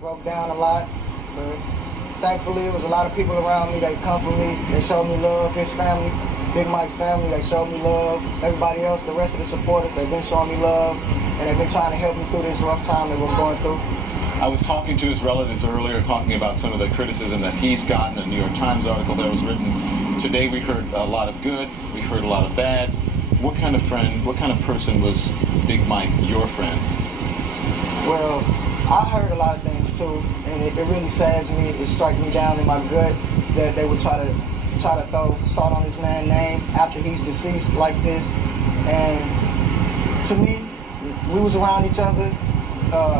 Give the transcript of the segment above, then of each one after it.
broke down a lot, but thankfully it was a lot of people around me that come for me. They showed me love. His family, Big Mike family, they showed me love. Everybody else, the rest of the supporters, they've been showing me love, and they've been trying to help me through this rough time that we're going through. I was talking to his relatives earlier, talking about some of the criticism that he's gotten, a New York Times article that was written. Today we heard a lot of good, we heard a lot of bad. What kind of friend, what kind of person was Big Mike, your friend? Well, I heard a lot of things too, and it really saddens me, it strikes me down in my gut that they would try to throw salt on this man's name after he's deceased like this. And to me, we was around each other.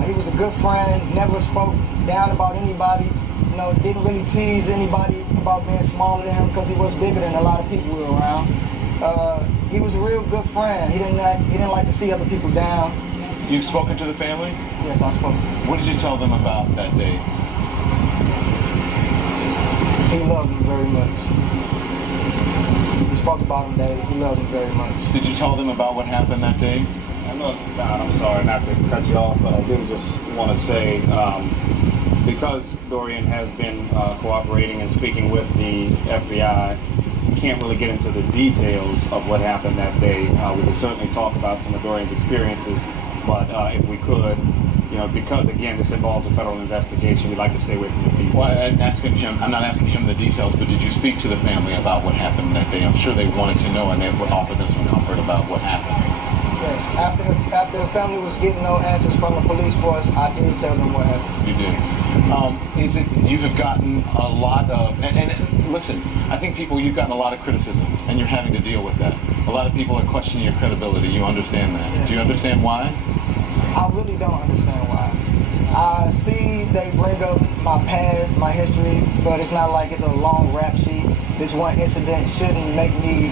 He was a good friend, never spoke down about anybody, you know, didn't really tease anybody about being smaller than him because he was bigger than a lot of people we were around. He was a real good friend. He didn't like to see other people down. You've spoken to the family? Yes, I spoke to them. What did you tell them about that day? He loved him very much. He spoke about him daily. He loved him very much. Did you tell them about what happened that day? I'm sorry not to cut you off, but I do just want to say, because Dorian has been cooperating and speaking with the FBI, we can't really get into the details of what happened that day. We could certainly talk about some of Dorian's experiences, but if we could, you know, because again, this involves a federal investigation, we'd like to stay away from the details. Well, I'm not asking him the details, but did you speak to the family about what happened that day? I'm sure they wanted to know, and they would offer them some comfort about what happened. Yes, after the family was getting no answers from the police force, I did tell them what happened. You did. Is it you have gotten a lot of, and listen, I think you've gotten a lot of criticism, and you're having to deal with that. A lot of people are questioning your credibility. You understand that. Yeah. Do you understand why? I really don't understand why. I see they bring up my past, my history, but it's not like it's a long rap sheet. This one incident shouldn't make me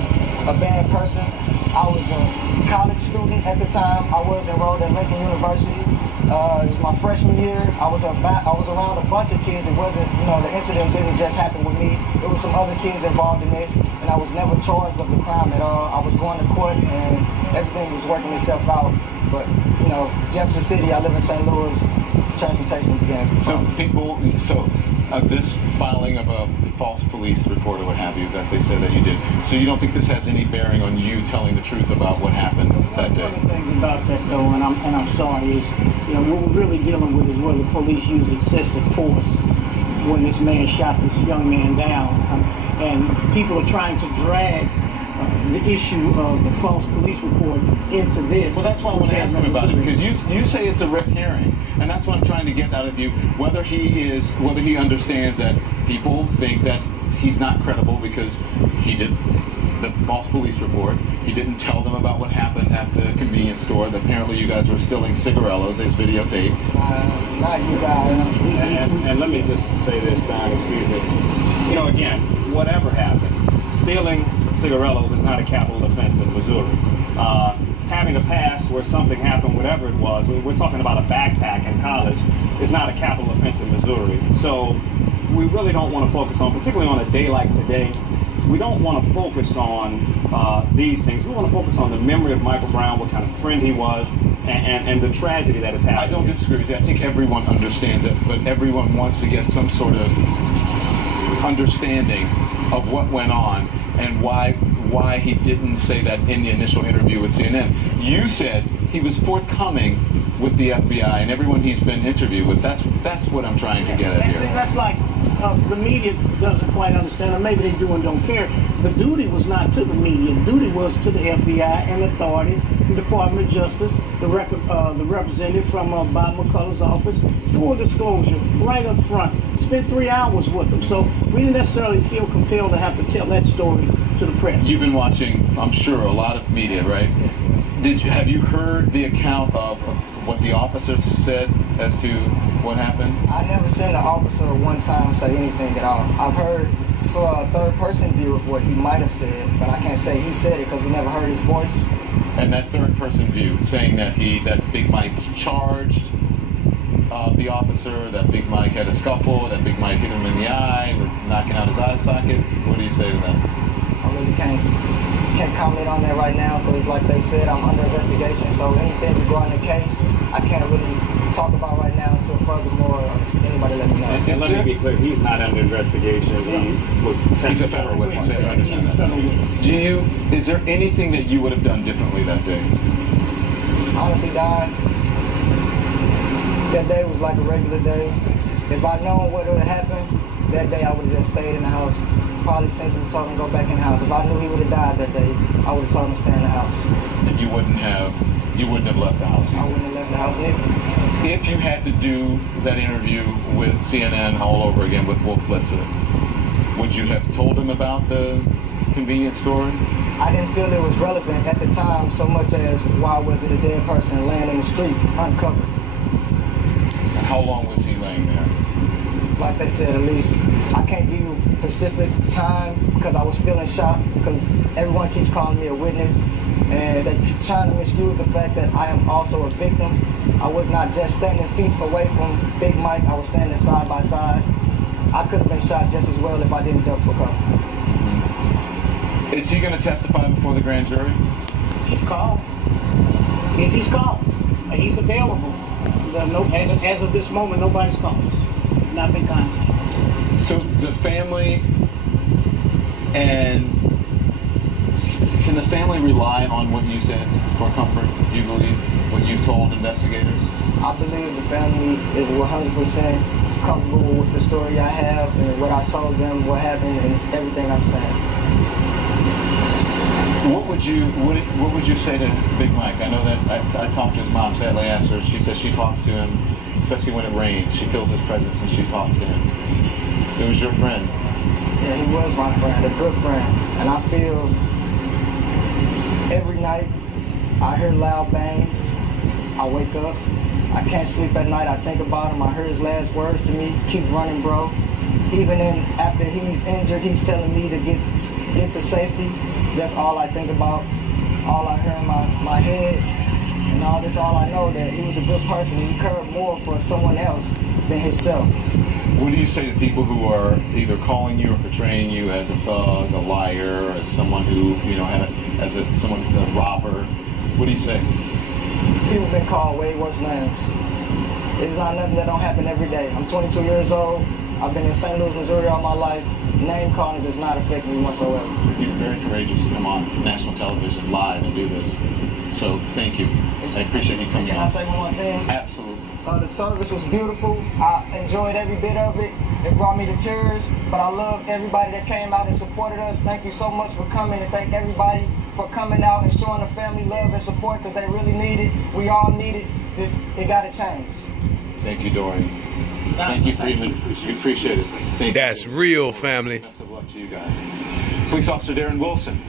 a bad person. I was a college student at the time. I was enrolled at Lincoln University. It was my freshman year. I was around a bunch of kids. It wasn't, you know, the incident didn't just happen with me. There was some other kids involved in this, and I was never charged with the crime at all. I was going to court, and everything was working itself out. But, you know, Jefferson City, I live in St. Louis, transportation began. This filing of a false police report or what have you that they said that you did. So you don't think this has any bearing on you telling the truth about what happened that day? One of the things about that, though, and I'm sorry, is, you know, what we're really dealing with is where the police used excessive force when this man shot this young man down, and people are trying to drag the issue of the false police report into this. Well, that's why I want to ask him about it, because you say it's a red herring, and that's what I'm trying to get out of you. Whether he understands that people think that he's not credible because he did the false police report. He didn't tell them about what happened at the convenience store. That apparently you guys were stealing cigarillos. It's videotaped. Not you guys. And let me just say this, Don, excuse me. You know, again, whatever happened, stealing cigarillos is not a capital offense in Missouri. Having a past where something happened, whatever it was, we're talking about a backpack in college, is not a capital offense in Missouri. So we really don't want to focus on, particularly on a day like today, we don't want to focus on these things. We want to focus on the memory of Michael Brown, what kind of friend he was, and the tragedy that has happened. I don't disagree with you. I think everyone understands it, but everyone wants to get some sort of understanding of what went on and why he didn't say that in the initial interview with CNN. You said he was forthcoming with the FBI and everyone he's been interviewed with. That's what I'm trying to get at here. See, that's like the media doesn't quite understand, or maybe they do and don't care. The duty was not to the media. The duty was to the FBI and authorities, the Department of Justice, the representative from Bob McCullough's office, full disclosure, right up front. Spent 3 hours with them, so we didn't necessarily feel compelled to have to tell that story to the press. You've been watching, I'm sure, a lot of media, right? Have you heard the account of what the officers said as to what happened? I never seen an officer one time say anything at all. I've heard a third-person view of what he might have said, but I can't say he said it because we never heard his voice. And that third-person view, saying that Big Mike charged the officer, that Big Mike had a scuffle, that Big Mike hit him in the eye, knocking out his eye socket. What do you say to that? I really can't comment on that right now because, like they said, I'm under investigation. So anything regarding the case, I can't really talk about right now until furthermore. or anybody let me know. And let me be clear, he's not under investigation. He was He's a federal witness. I understand He's a that. federal witness. Is there anything that you would have done differently that day? Honestly, Don, that day was like a regular day. If I'd known what would have happened, that day I would have just stayed in the house. Probably simply told him to go back in the house. If I knew he would have died that day, I would have told him to stay in the house. And you wouldn't have left the house I either. wouldn't have left the house either. If you had to do that interview with CNN all over again with Wolf Blitzer, would you have told him about the convenience store? I didn't feel it was relevant at the time so much as why was it a dead person laying in the street uncovered. And how long was he laying there? Like they said, at least I can't give you specific time because I was still in shock because everyone keeps calling me a witness and they're trying to misuse the fact that I am also a victim. I was not just standing feet away from Big Mike, I was standing side by side. I could have been shot just as well if I didn't duck for cover. Is he going to testify before the grand jury? If called. If he's called. He's available. As of this moment, nobody's called us. Not been contacted. So the family and can the family rely on what you said for comfort? Do you believe what you've told investigators? I believe the family is 100% comfortable with the story I have and what I told them, what happened, and everything I'm saying. What would you say to Big Mike? I know that I talked to his mom. Sadly, I asked her. She says she talks to him, especially when it rains. She feels his presence and she talks to him. It was your friend. Yeah, he was my friend, a good friend, and I feel every night I hear loud bangs. I wake up. I can't sleep at night. I think about him. I heard his last words to me, keep running, bro. Even after he's injured, he's telling me to get to safety. That's all I think about. All I hear in my head. And all I know that he was a good person and he cared more for someone else than himself. What do you say to people who are either calling you or portraying you as a thug, a liar, as someone who, a robber? What do you say? People been called way worse names. It's not nothing that don't happen every day. I'm 22 years old. I've been in St. Louis, Missouri all my life. Name calling does not affect me whatsoever. You're very courageous to come on national television live and do this. So thank you. I appreciate you coming on. Can I say one more thing? Absolutely. The service was beautiful. I enjoyed every bit of it. It brought me to tears, but I love everybody that came out and supported us. Thank you so much for coming, and thank everybody for coming out and showing the family love and support because they really need it. We all need it. It got to change. Thank you, Dorian. Thank you, Freeman. We appreciate it. Thank That's you. real, family. Best of luck to you guys. Police Officer Darren Wilson.